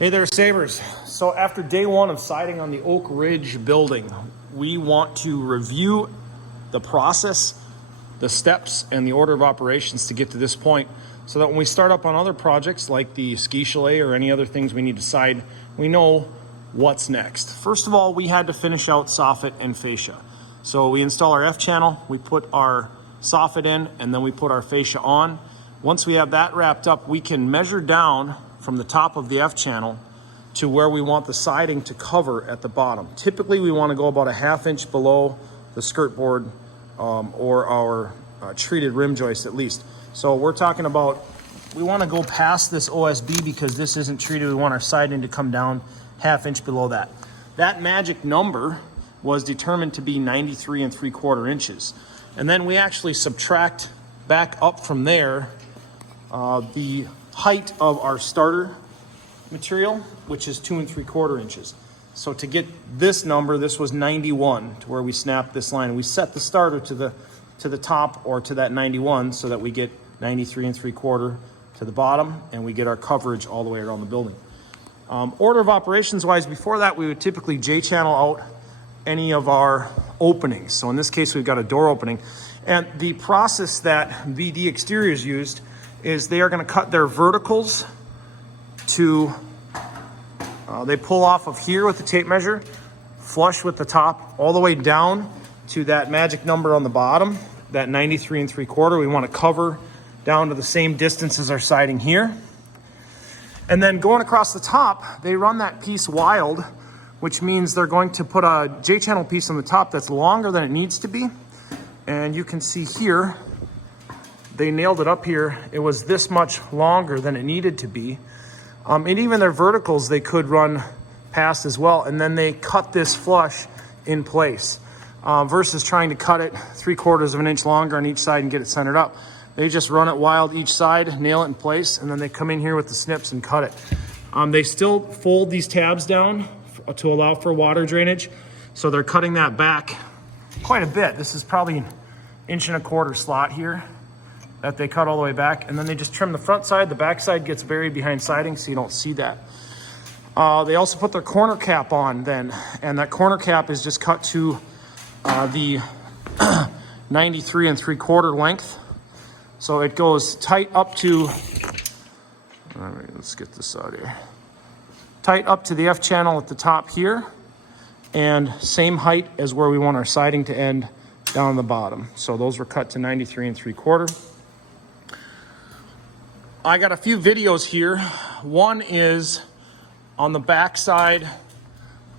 Hey there, Sabres. So after day one of siding on the Oak Ridge building, we want to review the process, the steps, and the order of operations to get to this point so that when we start up on other projects like the ski chalet or any other things we need to side, we know what's next. First of all, we had to finish out soffit and fascia. So we install our F channel, we put our soffit in, and then we put our fascia on. Once we have that wrapped up, we can measure down from the top of the F channel to where we want the siding to cover at the bottom. Typically, we want to go about a ½ inch below the skirt board or our treated rim joist at least. So we're talking about, we want to go past this OSB because this isn't treated. We want our siding to come down ½ inch below that. That magic number was determined to be 93 3/4 inches. And then we actually subtract back up from there the height of our starter material, which is 2 3/4 inches. So to get this number, this was 91 to where we snapped this line. We set the starter to the top or to that 91 so that we get 93 3/4 to the bottom and we get our coverage all the way around the building. Order of operations wise, before that, we would typically J-channel out any of our openings. So in this case, we've got a door opening. And the process that VD Exteriors used is they are going to cut their verticals to, they pull off of here with the tape measure, flush with the top, all the way down to that magic number on the bottom, that 93 3/4. We want to cover down to the same distance as our siding here. And then going across the top, they run that piece wild, which means they're going to put a J-channel piece on the top that's longer than it needs to be. And you can see here, they nailed it up here. It was this much longer than it needed to be. And even their verticals, they could run past as well. And then they cut this flush in place versus trying to cut it 3/4 of an inch longer on each side and get it centered up. They just run it wild each side, nail it in place, and then they come in here with the snips and cut it. They still fold these tabs down to allow for water drainage. So they're cutting that back quite a bit. This is probably an 1¼ inch slot here that they cut all the way back, and then they just trim the front side. The back side gets buried behind siding, so you don't see that. They also put their corner cap on then, and that corner cap is just cut to the 93 3/4 length. So it goes tight up to, let's get this out here, tight up to the F channel at the top here, and same height as where we want our siding to end down the bottom. So those were cut to 93 3/4. I got a few videos here. One is on the back side,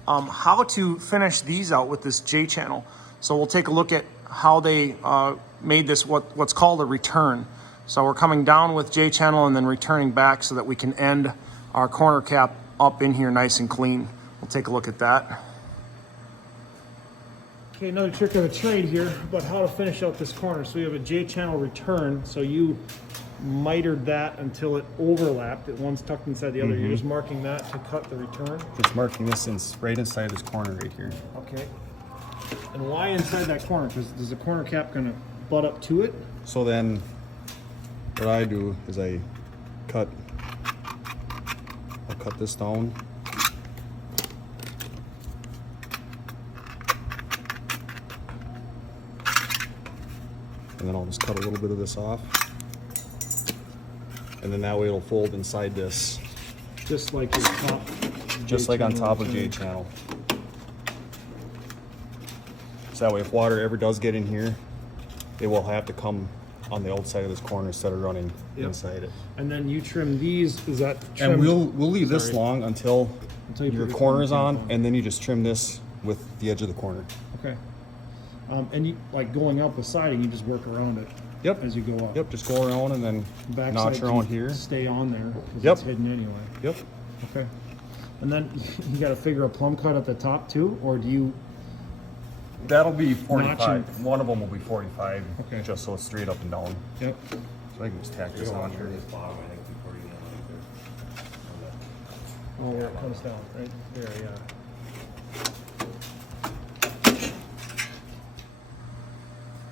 how to finish these out with this J-channel. So we'll take a look at how they made this what's called a return. So we're coming down with J-channel and then returning back so that we can end our corner cap up in here nice and clean. We'll take a look at that. Okay, another trick of the trade here about how to finish out this corner. So we have a J-channel return. So you mitered that until it overlapped. One's tucked inside the other. You're just marking that to cut the return. Just marking this right inside this corner right here. Okay. And why inside that corner? Because is the corner cap going to butt up to it? So then what I do is I'll cut this down. And then I'll just cut a little bit of this off. And then that way it'll fold inside this. Just like your top. Just like on top of J-channel. So that way if water ever does get in here, it will have to come on the outside of this corner instead of running inside it. And then you trim these, is that trimmed? And we'll leave this long until your corner's on, and then you just trim this with the edge of the corner. Okay. And you, like going up the siding, you just work around it. Yep. As you go up. Yep, just go around and then Back notch around here. Stay on there because Yep. it's hidden anyway. Yep. Okay. And then you got to figure a plumb cut at the top too, or do you? That'll be 45. Notching. One of them will be 45. Okay. Just so it's straight up and down. Yep. So I can just tack this on here. Oh, where it comes down, right there, yeah.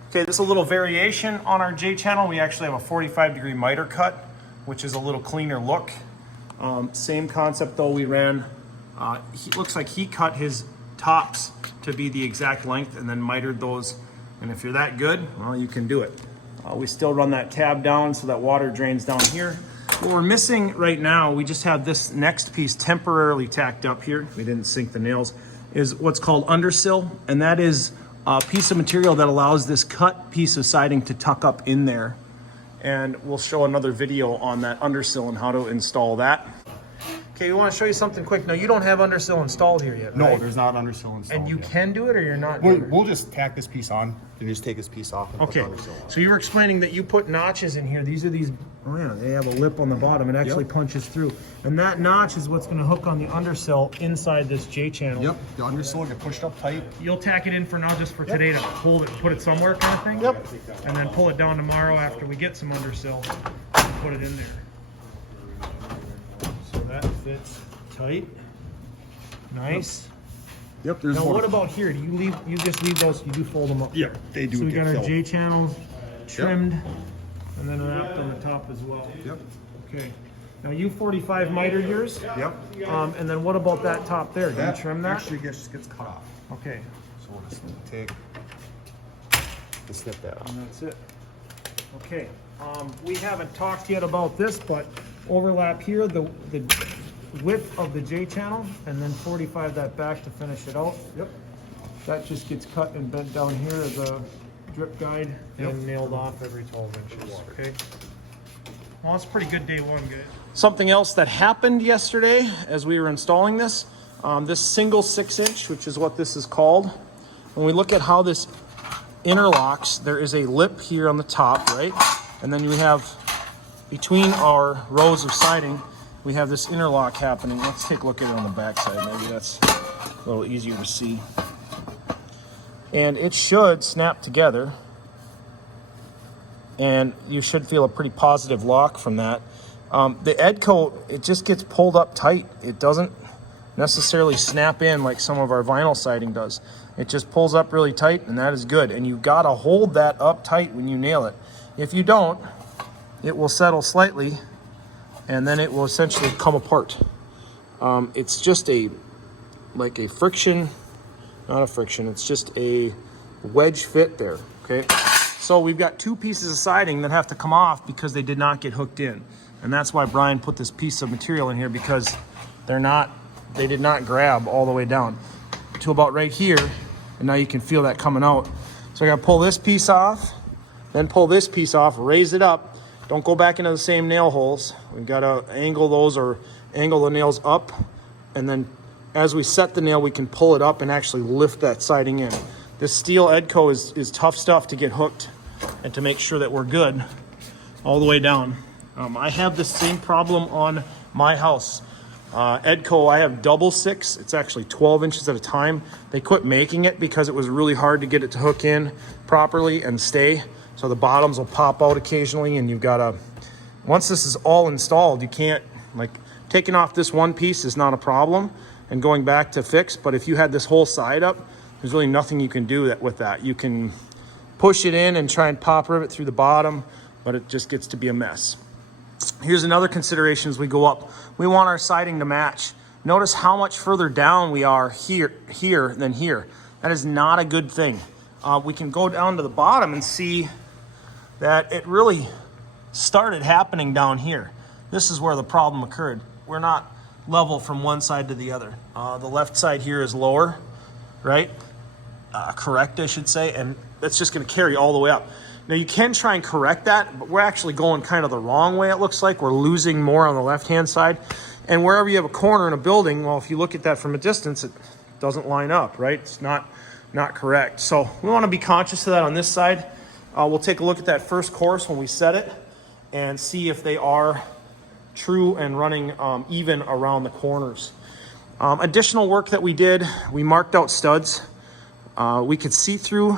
Okay, this is a little variation on our J-channel. We actually have a 45-degree miter cut, which is a little cleaner look. Same concept though, we ran, looks like he cut his tops to be the exact length and then mitered those. And if you're that good, well, you can do it. We still run that tab down so that water drains down here. What we're missing right now, we just have this next piece temporarily tacked up here. We didn't sink the nails, is what's called undersill. And that is a piece of material that allows this cut piece of siding to tuck up in there. And we'll show another video on that undersill and how to install that. Okay, we want to show you something quick. Now, you don't have undersill installed here yet, No, right? there's not undersill installed. And you yet. can do it, or you're not doing it? We'll just tack this piece on and just take this piece off and Okay, put the undersill on. so you were explaining that you put notches in here. These are these, oh yeah, they have a lip on the bottom. It actually punches through. And that notch is what's going to hook on the undersill inside this J-channel. Yep, the undersill will get pushed up tight. You'll tack it in for now, just for today, to hold it, put it somewhere kind of thing? Yep. And then pull it down tomorrow after we get some undersill and put it in there. So that fits tight. Nice. Yep, there's Now more. what about here? Do you just leave those, you do fold them up? Yeah, they do So we get got our filled. J channels trimmed and then wrapped on the top as well. Yep. Okay. Now you 45 mitered yours? Yep. And then what about that top there? Do you trim that? actually gets cut off. Okay. So we'll just take to snip that off. And that's it. Okay. We haven't talked yet about this, but overlap here, the width of the J channel, and then 45 that back to finish it out. Yep. That just gets cut and bent down here as a drip guide Yep. and nailed off every 12 inches. Okay. Well, that's pretty good day one, guys. Something else that happened yesterday as we were installing this, this single 6-inch, which is what this is called. When we look at how this interlocks, there is a lip here on the top, right? And then we have between our rows of siding, we have this interlock happening. Let's take a look at it on the back side. Maybe that's a little easier to see. And it should snap together. And you should feel a pretty positive lock from that. The Edco, it just gets pulled up tight. It doesn't necessarily snap in like some of our vinyl siding does. It just pulls up really tight, and that is good. And you've got to hold that up tight when you nail it. If you don't, it will settle slightly, and then it will essentially come apart. It's just like a friction, not a friction, it's just a wedge fit there, okay? So we've got two pieces of siding that have to come off because they did not get hooked in. And that's why Brian put this piece of material in here, because they did not grab all the way down to about right here. And now you can feel that coming out. So I gotta pull this piece off, then pull this piece off, raise it up. Don't go back into the same nail holes. We've gotta angle those, or angle the nails up. And then as we set the nail, we can pull it up and actually lift that siding in. This steel Edco is tough stuff to get hooked and to make sure that we're good all the way down. I have the same problem on my house. Edco, I have double 6. It's actually 12 inches at a time. They quit making it because it was really hard to get it to hook in properly and stay. So the bottoms will pop out occasionally, and you've got to, once this is all installed, you can't, like, taking off this one piece is not a problem and going back to fix. But if you had this whole side up, there's really nothing you can do with that. You can push it in and try and pop rivet through the bottom, but it just gets to be a mess. Here's another consideration as we go up. We want our siding to match. Notice how much further down we are here than here. That is not a good thing. We can go down to the bottom and see that it really started happening down here. This is where the problem occurred. We're not level from one side to the other. The left side here is lower, right? Correct, I should say, and that's just gonna carry all the way up. Now you can try and correct that, but we're actually going kind of the wrong way, it looks like. We're losing more on the left-hand side. And wherever you have a corner in a building, well, if you look at that from a distance, it doesn't line up, right? It's not correct. So we wanna be conscious of that on this side. We'll take a look at that first course when we set it and see if they are true and running even around the corners. Additional work that we did, we marked out studs. We could see through.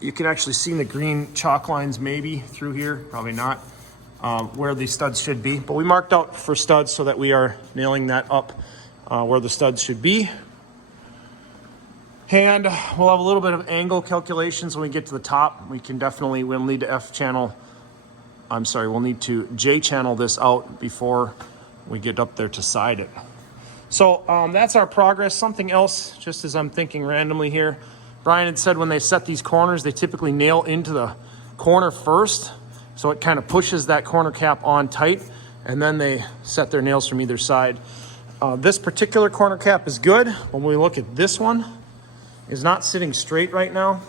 You can actually see the green chalk lines maybe through here, probably not, where these studs should be. But we marked out for studs so that we are nailing that up where the studs should be. And we'll have a little bit of angle calculations when we get to the top. We'll need to we'll need to J channel this out before we get up there to side it. So that's our progress. Something else, just as I'm thinking randomly here, Brian had said when they set these corners, they typically nail into the corner first. So it kind of pushes that corner cap on tight, and then they set their nails from either side. This particular corner cap is good. When we look at this one, is not sitting straight right now.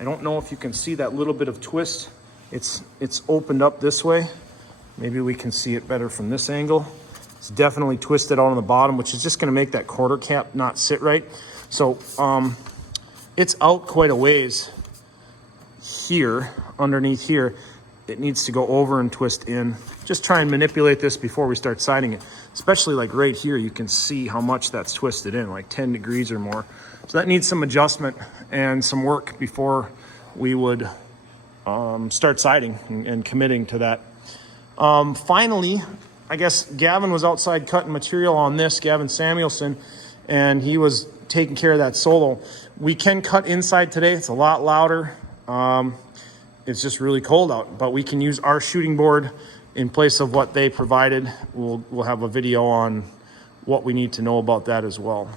I don't know if you can see that little bit of twist. It's opened up this way. Maybe we can see it better from this angle. It's definitely twisted out on the bottom, which is just gonna make that quarter cap not sit right. So it's out quite a ways here, underneath here. It needs to go over and twist in. Just try and manipulate this before we start siding it. Especially like right here, you can see how much that's twisted in, like 10 degrees or more. So that needs some adjustment and some work before we would start siding and committing to that. Finally, I guess Gavin was outside cutting material on this, Gavin Samuelson, and he was taking care of that solo. We can cut inside today. It's a lot louder. It's just really cold out, but we can use our shooting board in place of what they provided. We'll have a video on what we need to know about that as well.